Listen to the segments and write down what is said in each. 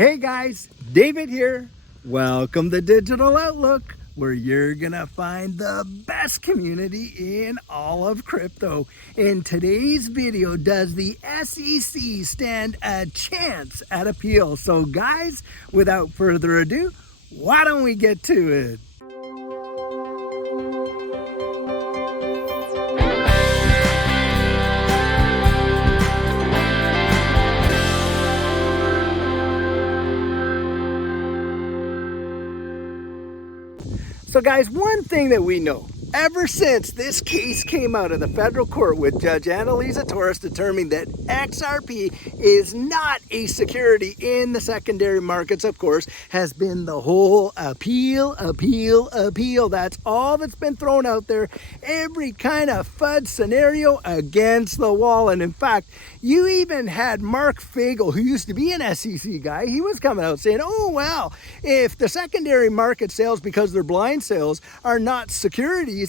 Hey guys, David here. Welcome to Digital Outlook, where you're gonna find the best community in all of crypto. In today's video, does the SEC stand a chance at appeal? So guys, without further ado, why don't we get to it? So guys, one thing that we know, ever since this case came out of the federal court with Judge Annalisa Torres determining that XRP is not a security in the secondary markets, of course, has been the whole appeal. That's all that's been thrown out there. Every kind of FUD scenario against the wall. And in fact, you even had Mark Fagel, who used to be an SEC guy, he was coming out saying, oh, well, if the secondary market sales, because they're blind sales, are not securities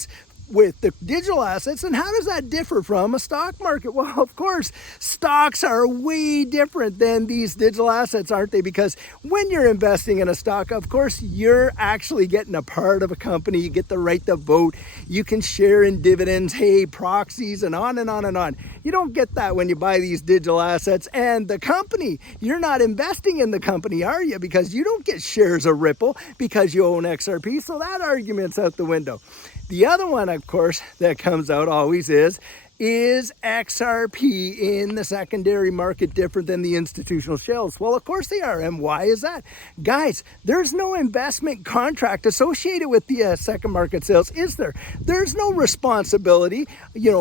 with the digital assets, and how does that differ from a stock market? Well, of course, stocks are way different than these digital assets, aren't they? Because when you're investing in a stock, of course, you're actually getting a part of a company. You get the right to vote. You can share in dividends, hey, proxies, and on and on and on. You don't get that when you buy these digital assets. And the company, you're not investing in the company, are you? Because you don't get shares of Ripple because you own XRP. So that argument's out the window. The other one, of course, that comes out always is XRP in the secondary market different than the institutional shells? Well, of course they are. And why is that? Guys, there's no investment contract associated with the second market sales, is there? There's no responsibility,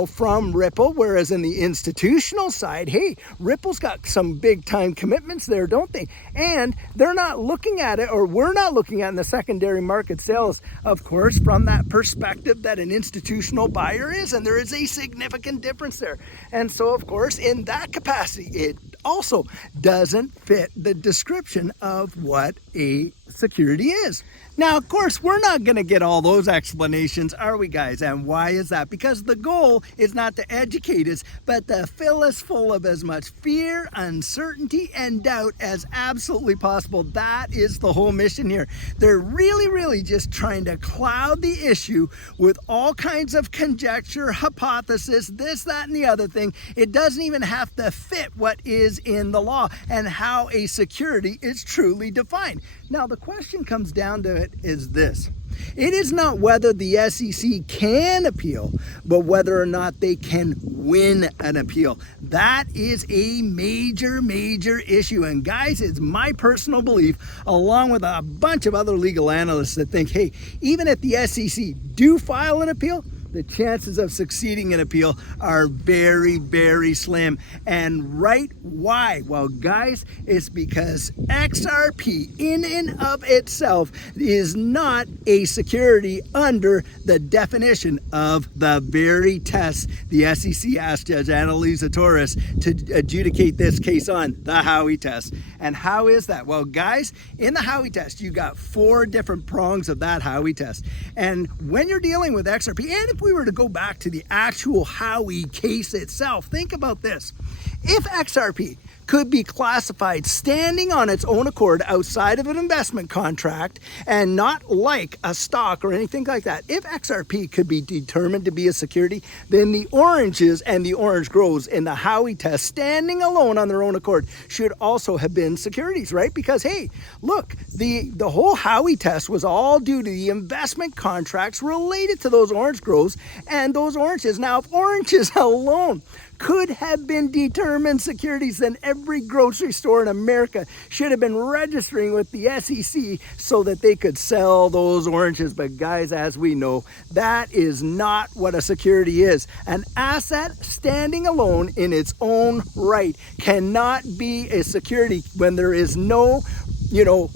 from Ripple, whereas in the institutional side, hey, Ripple's got some big time commitments there, don't they? And they're not looking at it, or we're not looking at in the secondary market sales, of course, from that perspective that an institutional buyer is, and there is a significant difference there. And so, of course, in that capacity, it also doesn't fit the description of what a security is. Now, of course, we're not going to get all those explanations, are we, guys? And why is that? Because the goal is not to educate us, but to fill us full of as much fear, uncertainty, and doubt as absolutely possible. That is the whole mission here. They're really just trying to cloud the issue with all kinds of conjecture, hypothesis, this, that, and the other thing. It doesn't even have to fit what is in the law and how a security is truly defined. Now, the question comes down to it is this. It is not whether the SEC can appeal, but whether or not they can win an appeal. That is a major issue. And guys, it's my personal belief, along with a bunch of other legal analysts that think, hey, even if the SEC do file an appeal, the chances of succeeding in appeal are very slim. And why? Well, guys, it's because XRP in and of itself is not a security under the definition of the very test the SEC asked Judge Annalisa Torres to adjudicate this case on, the Howey test. And how is that? Well, guys, in the Howey test, you got 4 different prongs of that Howey test. And when you're dealing with XRP, and if we were to go back to the actual Howey case itself, think about this. If XRP could be classified standing on its own accord outside of an investment contract and not like a stock or anything like that, if XRP could be determined to be a security, then the oranges and the orange grows in the Howey test, standing alone on their own accord, should also have been securities, right? Because, hey, look, the whole Howey test was all due to the investment contracts related to those orange grows and those oranges. Now, if oranges alone could have been determined securities, then every grocery store in America should have been registering with the SEC so that they could sell those oranges. But guys, as we know, that is not what a security is. An asset standing alone in its own right cannot be a security when there is no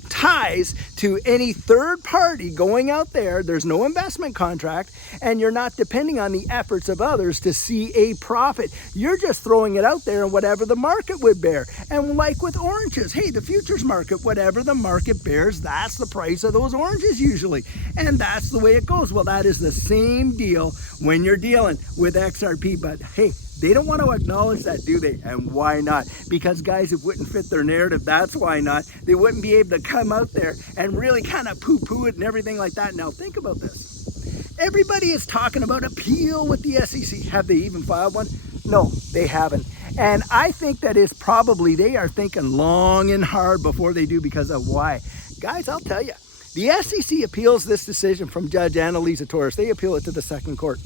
ties to any third party going out there. There's no investment contract, and you're not depending on the efforts of others to see a profit. You're just throwing it out there and whatever the market would bear. And like with oranges, hey, the futures market, whatever the market bears, that's the price of those oranges usually. And that's the way it goes. Well, that is the same deal when you're dealing with XRP, but hey, They don't want to acknowledge that, do they? And why not? Because guys, it wouldn't fit their narrative. That's why not. They wouldn't be able to come out there and really kind of poo-poo it and everything like that. Now think about this. Everybody is talking about appeal with the SEC. Have they even filed one? No, they haven't. And I think that is probably, they are thinking long and hard before they do, because of why. Guys, I'll tell you, the SEC appeals this decision from Judge Annalisa Torres. They appeal it to the second court.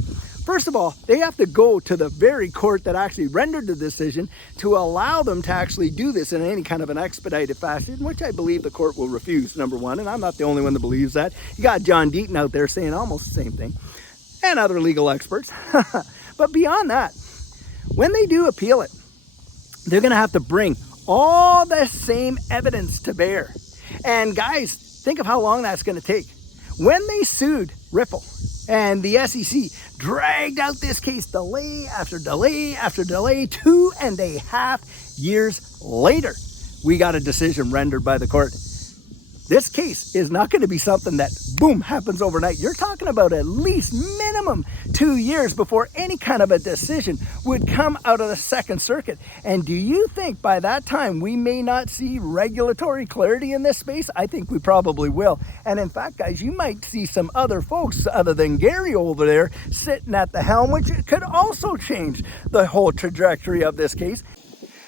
First of all, they have to go to the very court that actually rendered the decision to allow them to actually do this in any kind of an expedited fashion, which I believe the court will refuse, number one. And I'm not the only one that believes that. You got John Deaton out there saying almost the same thing, and other legal experts. But beyond that, when they do appeal it, they're going to have to bring all the same evidence to bear. And guys, think of how long that's going to take. When they sued Ripple and the SEC dragged out this case delay after delay after delay, 2.5 years later, we got a decision rendered by the court. This case is not going to be something that, boom, happens overnight. You're talking about at least minimum 2 years before any kind of a decision would come out of the Second Circuit. And do you think by that time we may not see regulatory clarity in this space? I think we probably will. And in fact, guys, you might see some other folks other than Gary over there sitting at the helm, which could also change the whole trajectory of this case.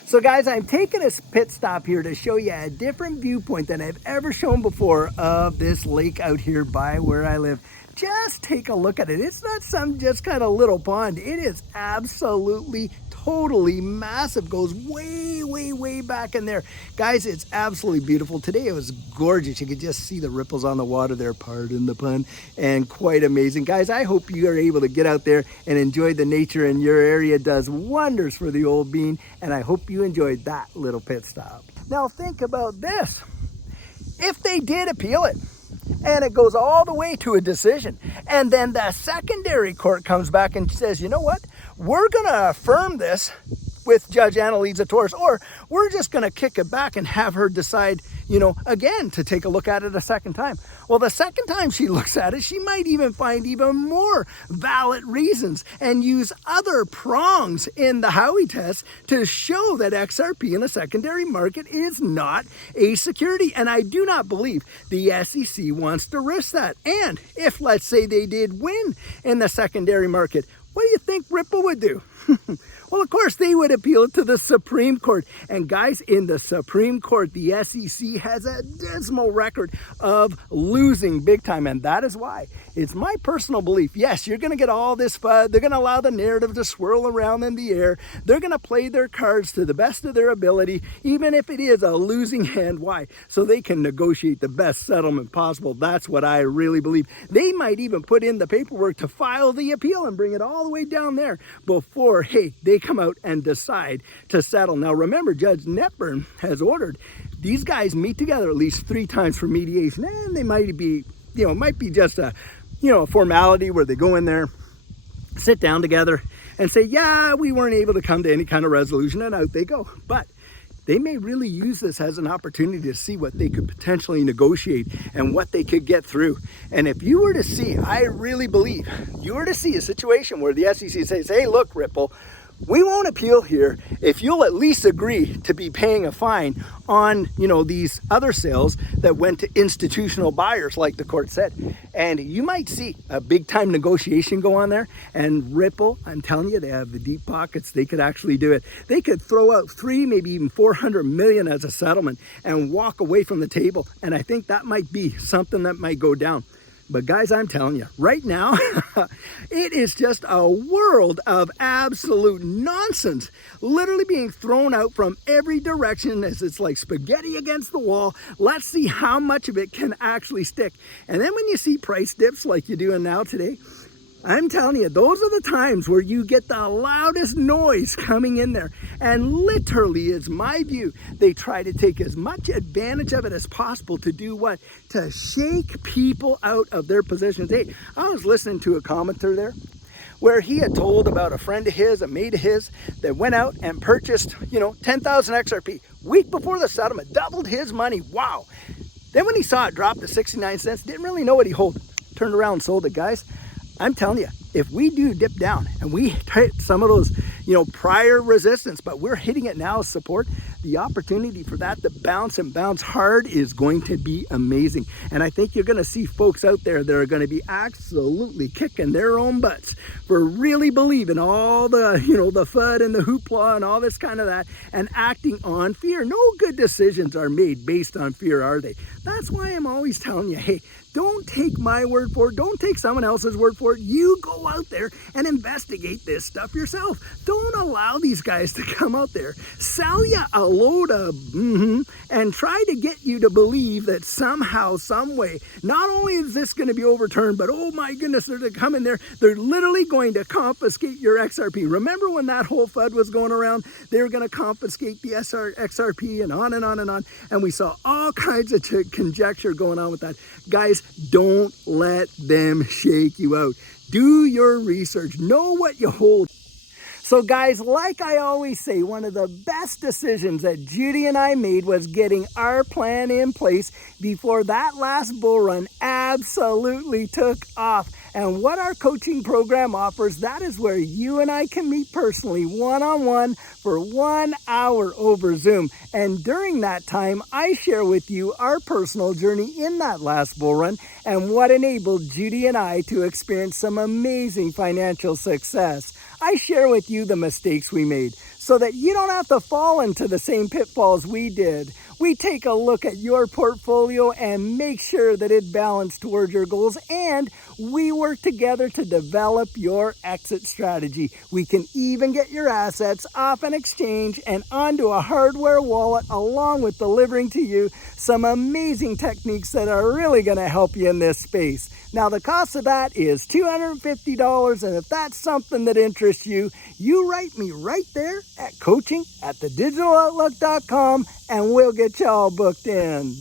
So guys, I'm taking a pit stop here to show you a different viewpoint than I've ever shown before of this lake out here by where I live. Just take a look at it. It's not some just kind of little pond. It is absolutely, totally massive. Goes way, way, way back in there. Guys, it's absolutely beautiful. Today it was gorgeous. You could just see the ripples on the water there, pardon the pun, and quite amazing. Guys, I hope you are able to get out there and enjoy the nature in your area. It does wonders for the old bean, and I hope you enjoyed that little pit stop. Now think about this. If they did appeal it, and it goes all the way to a decision, and then the secondary court comes back and says, you know what, we're going to affirm this with Judge Annalisa Torres, or we're just going to kick it back and have her decide, again, to take a look at it a second time. Well, the second time she looks at it, she might even find even more valid reasons and use other prongs in the Howey test to show that XRP in the secondary market is not a security. And I do not believe the SEC wants to risk that. And if, let's say, they did win in the secondary market, what do you think Ripple would do? Well, of course, they would appeal it to the Supreme Court. And guys, in the Supreme Court, the SEC has a dismal record of losing big time. And that is why it's my personal belief. Yes, you're going to get all this FUD. They're going to allow the narrative to swirl around in the air. They're going to play their cards to the best of their ability, even if it is a losing hand. Why? So they can negotiate the best settlement possible. That's what I really believe. They might even put in the paperwork to file the appeal and bring it all the way down there before, hey, they come out and decide to settle. Now, remember, Judge Netburn has ordered these guys meet together at least 3 times for mediation, and they might be, might be just a, a formality where they go in there, sit down together, and say, yeah, we weren't able to come to any kind of resolution, and out they go. But they may really use this as an opportunity to see what they could potentially negotiate and what they could get through. And if you were to see, I really believe, you were to see a situation where the SEC says, hey, look, Ripple, we won't appeal here if you'll at least agree to be paying a fine on, these other sales that went to institutional buyers, like the court said. And you might see a big time negotiation go on there. And Ripple, I'm telling you, they have the deep pockets. They could actually do it. They could throw out 3, maybe even 400 million as a settlement and walk away from the table. And I think that might be something that might go down. But guys, I'm telling you, right now, it is just a world of absolute nonsense, literally being thrown out from every direction as it's like spaghetti against the wall. Let's see how much of it can actually stick. And then when you see price dips like you're doing now today, I'm telling you, those are the times where you get the loudest noise coming in there. And literally, it's my view, they try to take as much advantage of it as possible to do what? To shake people out of their positions. Hey, I was listening to a commenter there where he had told about a friend of his, a mate of his, that went out and purchased, 10,000 XRP. Week before the settlement, doubled his money. Wow. Then when he saw it drop to 69 cents, didn't really know what he held. Turned around and sold it, guys. I'm telling you, if we do dip down and we hit some of those prior resistance, but we're hitting it now as support. The opportunity for that to bounce and bounce hard is going to be amazing. And I think you're going to see folks out there that are going to be absolutely kicking their own butts for really believing all the, the FUD and the hoopla and all this kind of that, and acting on fear. No good decisions are made based on fear, are they? That's why I'm always telling you, hey, don't take my word for it. Don't take someone else's word for it. You go out there and investigate this stuff yourself. Don't allow these guys to come out there, sell you a load of and try to get you to believe that somehow, some way, not only is this going to be overturned, but oh my goodness, they're going to come in there. They're literally going to confiscate your XRP. Remember when that whole FUD was going around? They were going to confiscate the XRP and on and on and on. And we saw all kinds of conjecture going on with that. Guys, don't let them shake you out. Do your research. Know what you hold. So guys, like I always say, one of the best decisions that Judy and I made was getting our plan in place before that last bull run absolutely took off. And what our coaching program offers, that is where you and I can meet personally, one-on-one, for 1 hour over Zoom. And during that time, I share with you our personal journey in that last bull run and what enabled Judy and I to experience some amazing financial success. I share with you the mistakes we made so that you don't have to fall into the same pitfalls we did. We take a look at your portfolio and make sure that it balanced towards your goals, and we work together to develop your exit strategy. We can even get your assets off an exchange and onto a hardware wallet, along with delivering to you some amazing techniques that are really going to help you in this space. Now, the cost of that is $250, and if that's something that interests you, you write me right there at coaching@thedigitaloutlook.com, and we'll get you all booked in.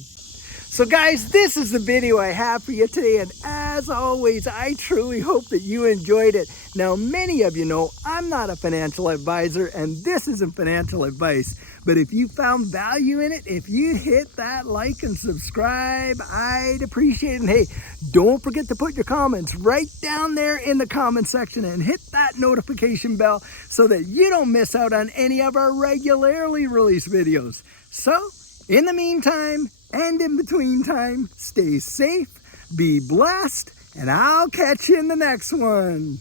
So guys, this is the video I have for you today, and as always, I truly hope that you enjoyed it. Now, many of you know I'm not a financial advisor, and this isn't financial advice, but if you found value in it, if you hit that like and subscribe, I'd appreciate it. And hey, don't forget to put your comments right down there in the comment section and hit that notification bell so that you don't miss out on any of our regularly released videos. So, in the meantime, and in between time, stay safe, be blessed, and I'll catch you in the next one.